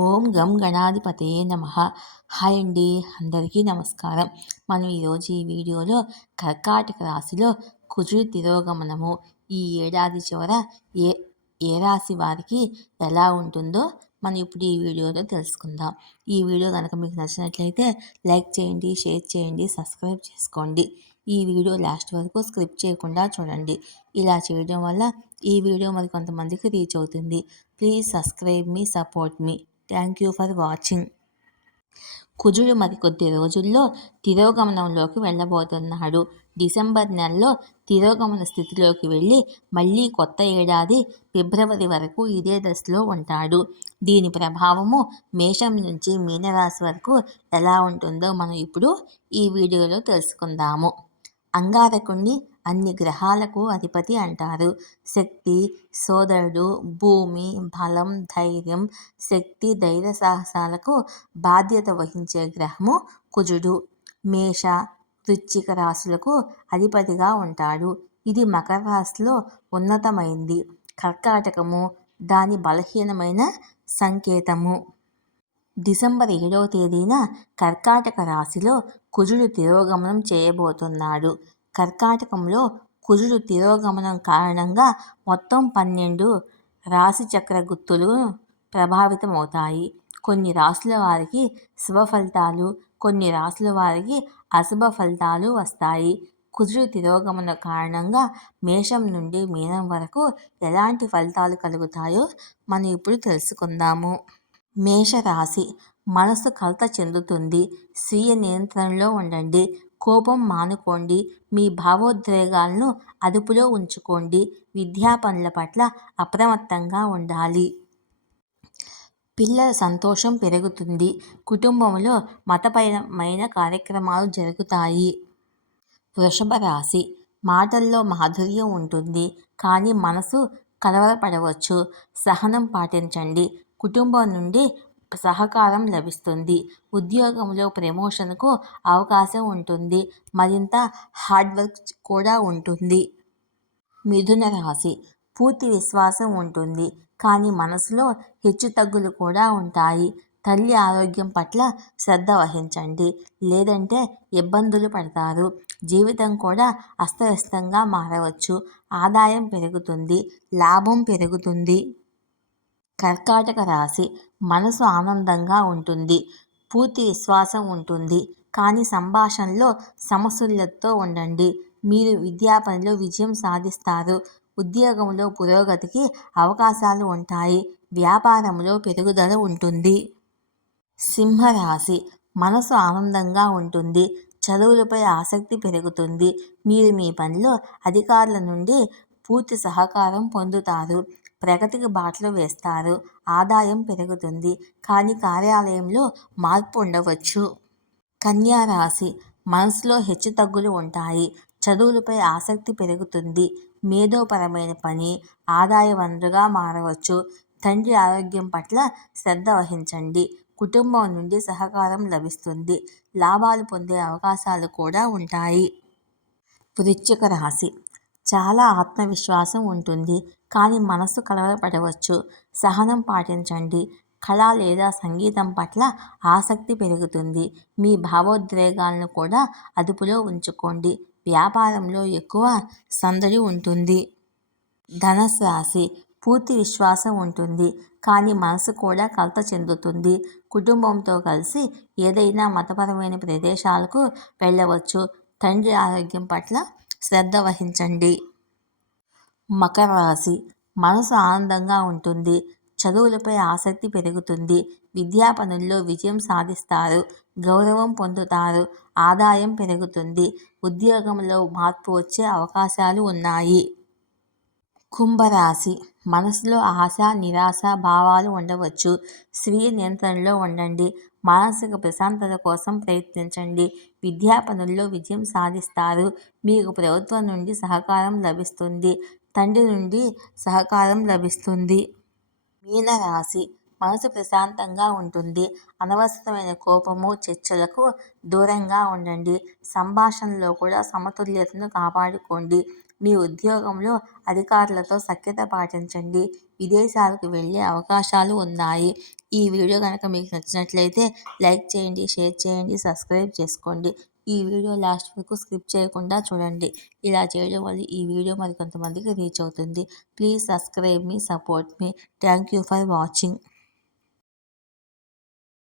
ఓం గం గణాధిపతయే నమ. హాయ్ అండి అందరికీ నమస్కారం. మనం ఈరోజు ఈ వీడియోలో కర్కాటక రాశిలో కుజుడి తిరోగమనము. ఈ ఏడాది చివర ఏ ఏ రాశి వారికి ఎలా ఉంటుందో మనం ఇప్పుడు ఈ వీడియోలో తెలుసుకుందాం. ఈ వీడియో కనుక మీకు నచ్చినట్లయితే లైక్ చేయండి షేర్ చేయండి సబ్స్క్రైబ్ చేసుకోండి. ఈ వీడియో లాస్ట్ వరకు స్క్రిప్ట్ చేయకుండా చూడండి. ఇలా చేయడం వల్ల ఈ వీడియో మరి కొంతమందికి రీచ్ అవుతుంది. ప్లీజ్ సబ్స్క్రైబ్ మీ సపోర్ట్ మీ. థ్యాంక్ యూ ఫర్ వాచింగ్ కుజుడు మరి కొద్ది రోజుల్లో తిరోగమనంలోకి వెళ్ళబోతున్నాడు. డిసెంబర్ నెలలో తిరోగమన స్థితిలోకి వెళ్ళి మళ్ళీ కొత్త ఏడాది ఫిబ్రవరి వరకు ఇదే దశలో ఉంటాడు. దీని ప్రభావము మేషం నుంచి మీనరాశి వరకు ఎలా ఉంటుందో మనం ఇప్పుడు ఈ వీడియోలో తెలుసుకుందాము. అంగారకుణ్ణి అన్ని గ్రహాలకు అధిపతి అంటారు. శక్తి సోదరుడు భూమి బలం ధైర్యం శక్తి ధైర్య సాహసాలకు బాధ్యత వహించే గ్రహము కుజుడు. మేష వృచ్చిక రాశులకు అధిపతిగా ఉంటాడు. ఇది మకర రాశిలో ఉన్నతమైంది. కర్కాటకము దాని బలహీనమైన సంకేతము. డిసెంబర్ ఏడవ తేదీన కర్కాటక రాశిలో కుజుడు తిరోగమనం చేయబోతున్నాడు. కర్కాటకంలో కుజుడు తిరోగమనం కారణంగా మొత్తం పన్నెండు రాశి చక్ర గుర్తులు ప్రభావితమవుతాయి. కొన్ని రాసుల వారికి శుభ ఫలితాలు కొన్ని రాసుల వారికి అశుభ ఫలితాలు వస్తాయి. కుజుడు తిరోగమన కారణంగా మేషం నుండి మీనం వరకు ఎలాంటి ఫలితాలు కలుగుతాయో మనం ఇప్పుడు తెలుసుకుందాము. మేషరాశి మనసు కలత చెందుతుంది. స్వీయ నియంత్రణలో ఉండండి. కోపం మానుకోండి. మీ భావోద్వేగాలను అదుపులో ఉంచుకోండి. విద్యా పనుల పట్ల అప్రమత్తంగా ఉండాలి. పిల్లల సంతోషం పెరుగుతుంది. కుటుంబంలో మతపరమైన కార్యక్రమాలు జరుగుతాయి. వృషభ రాశి. మాటల్లో మాధుర్యం ఉంటుంది. కానీ మనసు కలవరపడవచ్చు. సహనం పాటించండి. కుటుంబం నుండి సహకారం లభిస్తుంది. ఉద్యోగంలో ప్రమోషన్కు అవకాశం ఉంటుంది. మరింత హార్డ్ వర్క్ కూడా ఉంటుంది. మిథున రాశి. పూర్తి విశ్వాసం ఉంటుంది. కానీ మనసులో హెచ్చుతగ్గులు కూడా ఉంటాయి. తల్లి ఆరోగ్యం పట్ల శ్రద్ధ వహించండి. లేదంటే ఇబ్బందులు పడతారు. జీవితం కూడా అస్తవ్యస్తంగా మారవచ్చు. ఆదాయం పెరుగుతుంది. లాభం పెరుగుతుంది. కర్కాటక రాశి. మనసు ఆనందంగా ఉంటుంది. పూర్తి విశ్వాసం ఉంటుంది. కానీ సంభాషణలో సమస్యలతో ఉండండి. మీరు విద్యా పనిలో విజయం సాధిస్తారు. ఉద్యోగంలో పురోగతికి అవకాశాలు ఉంటాయి. వ్యాపారంలో పెరుగుదల ఉంటుంది. సింహరాశి. మనసు ఆనందంగా ఉంటుంది. చదువులపై ఆసక్తి పెరుగుతుంది. మీరు మీ పనిలో అధికారుల నుండి పూర్తి సహకారం పొందుతారు. ప్రగతికి బాటలు వేస్తారు. ఆదాయం పెరుగుతుంది. కానీ కార్యాలయంలో మార్పు ఉండవచ్చు. కన్యా రాశి. మనసులో హెచ్చుతగ్గులు ఉంటాయి. చదువులపై ఆసక్తి పెరుగుతుంది. మేధోపరమైన పని ఆదాయ వనరుగా మారవచ్చు. తండ్రి ఆరోగ్యం పట్ల శ్రద్ధ వహించండి. కుటుంబం నుండి సహకారం లభిస్తుంది. లాభాలు పొందే అవకాశాలు కూడా ఉంటాయి. వృశ్చిక రాశి. చాలా ఆత్మవిశ్వాసం ఉంటుంది. కానీ మనసు కలవరపడవచ్చు. సహనం పాటించండి. కళ లేదా సంగీతం పట్ల ఆసక్తి పెరుగుతుంది. మీ భావోద్వేగాలను కూడా అదుపులో ఉంచుకోండి. వ్యాపారంలో ఎక్కువ సందడి ఉంటుంది. ధనస్సు రాశి. పూర్తి విశ్వాసం ఉంటుంది. కానీ మనసు కూడా కలత చెందుతుంది. కుటుంబంతో కలిసి ఏదైనా మతపరమైన ప్రదేశాలకు వెళ్ళవచ్చు. తండ్రి ఆరోగ్యం పట్ల శ్రద్ధ వహించండి. మకర రాశి. మనసు ఆనందంగా ఉంటుంది. చదువులపై ఆసక్తి పెరుగుతుంది. విద్యా పనుల్లో విజయం సాధిస్తారు. గౌరవం పొందుతారు. ఆదాయం పెరుగుతుంది. ఉద్యోగంలో మార్పు వచ్చే అవకాశాలు ఉన్నాయి. కుంభరాశి. మనసులో ఆశ నిరాశ భావాలు ఉండవచ్చు. స్వీయ నియంత్రణలో ఉండండి. మానసిక ప్రశాంతత కోసం ప్రయత్నించండి. విద్యా పనుల్లో విజయం సాధిస్తారు. మీకు ప్రభుత్వం నుండి సహకారం లభిస్తుంది. తండ్రి నుండి సహకారం లభిస్తుంది. మీనరాశి. మనసు ప్రశాంతంగా ఉంటుంది. అనవసరమైన కోపము చర్చలకు దూరంగా ఉండండి. సంభాషణలో కూడా సమతుల్యతను కాపాడుకోండి. మీ ఉద్యోగంలో అధికారులతో సఖ్యత పాటించండి. విదేశాలకు వెళ్ళే అవకాశాలు ఉన్నాయి. ఈ వీడియో కనుక మీకు నచ్చినట్లయితే లైక్ చేయండి షేర్ చేయండి సబ్స్క్రైబ్ చేసుకోండి. ఈ వీడియో లాస్ట్ వరకు స్కిప్ చేయకుండా చూడండి. ఇలా చేయడం వల్ల ఈ వీడియో మరి కొంతమందికి రీచ్ అవుతుంది. ప్లీజ్ సబ్స్క్రైబ్ మీ support me. Thank you for watching.